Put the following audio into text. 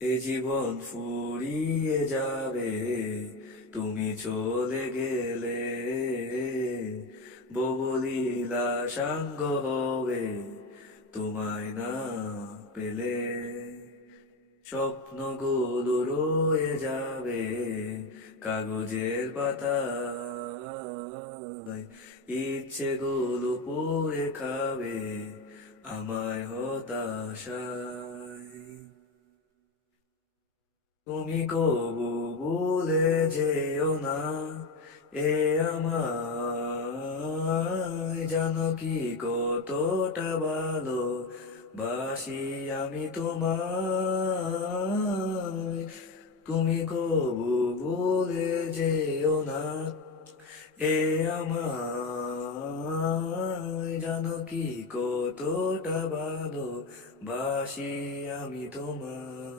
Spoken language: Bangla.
এ জীবন ফুরিয়ে যাবে তুমি চলে গেলে, ববলীলা সাঙ্গ হবে তোমায় না পেলে। স্বপ্নগুলো রয়ে যাবে কাগজের পাতায়, ইচ্ছেগুলো পুড়ে খাবে আমায় হতাশায়। তুমি কবু ভুলে যেও না এ আমায়, জানো কি কতটা ভালো বাসি আমি তোমায়। তুমি কবু ভুলে যেও না এ আমায়, জানো কি কতটা ভালো বাসি আমি তোমায়।